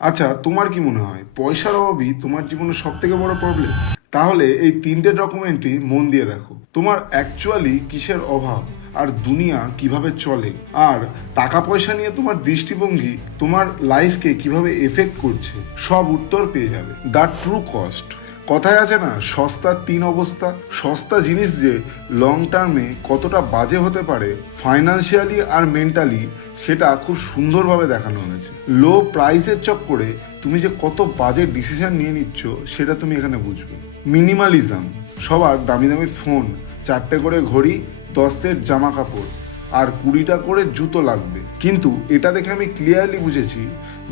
আচ্ছা, তোমার কি মনে হয় পয়সার অভাবই তোমার জীবনের সব থেকে বড় প্রবলেম? তাহলে এই তিনটে ডকুমেন্টই মন দিয়ে দেখো। তোমার অ্যাকচুয়ালি কিসের অভাব, আর দুনিয়া কিভাবে চলে, আর টাকা পয়সা নিয়ে তোমার দৃষ্টিভঙ্গি তোমার লাইফকে কিভাবে এফেক্ট করছে, সব উত্তর পেয়ে যাবে। The true cost. কথায় আছে না, সস্তার তিন অবস্থা। সস্তা জিনিস যে লং টার্মে কতটা বাজে হতে পারে ফাইন্যান্সিয়ালি আর মেন্টালি, সেটা খুব সুন্দরভাবে দেখানো হয়েছে। লো প্রাইসের চক্করে তুমি যে কত বাজে ডিসিশন নিয়ে নিচ্ছ সেটা তুমি এখানে বুঝবে। মিনিমালিজম। সবার দামি দামি ফোন, 4টে করে ঘড়ি, 10 সেট জামা কাপড় আর 20টা করে জুতো লাগবে। কিন্তু এটা দেখে আমি ক্লিয়ারলি বুঝেছি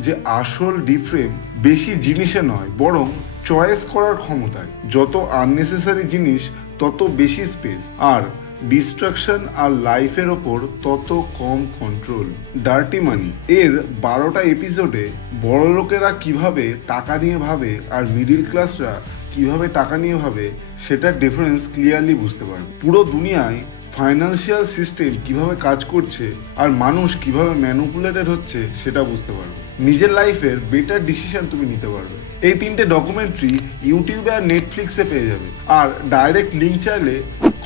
যে আসল ডিফারেন্স বেশি জিনিসে নয়, বরং চয়েস করার ক্ষমতায়। যত আননেসেসারি জিনিস তত বেশি স্পেস, আর ডিস্ট্রাকশন আর লাইফের ওপর তত কম কন্ট্রোল। ডার্টি মানি এর 12টা এপিসোডে বড়লোকেরা কিভাবে টাকা নিয়ে ভাবে আর মিডিল ক্লাসরা কিভাবে টাকা নিয়ে ভাবে সেটার ডিফারেন্স ক্লিয়ারলি বুঝতে পারবে। পুরো দুনিয়ায় ফাইন্যান্সিয়াল সিস্টেম কিভাবে কাজ করছে আর মানুষ কিভাবে ম্যানুপুলেটেড হচ্ছে সেটা বুঝতে পারবে। নিজের লাইফের বেটার ডিসিশন তুমি নিতে পারবে। এই তিনটে ডকুমেন্টারি ইউটিউবে আর নেটফ্লিক্সে পেয়ে যাবে। আর ডাইরেক্ট লিঙ্ক চাইলে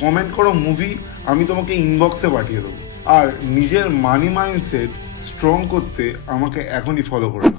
কমেন্ট করো মুভি, আমি তোমাকে ইনবক্সে পাঠিয়ে দেবো। আর নিজের মানি মাইন্ডসেট স্ট্রং করতে আমাকে এখনই ফলো করে নাও।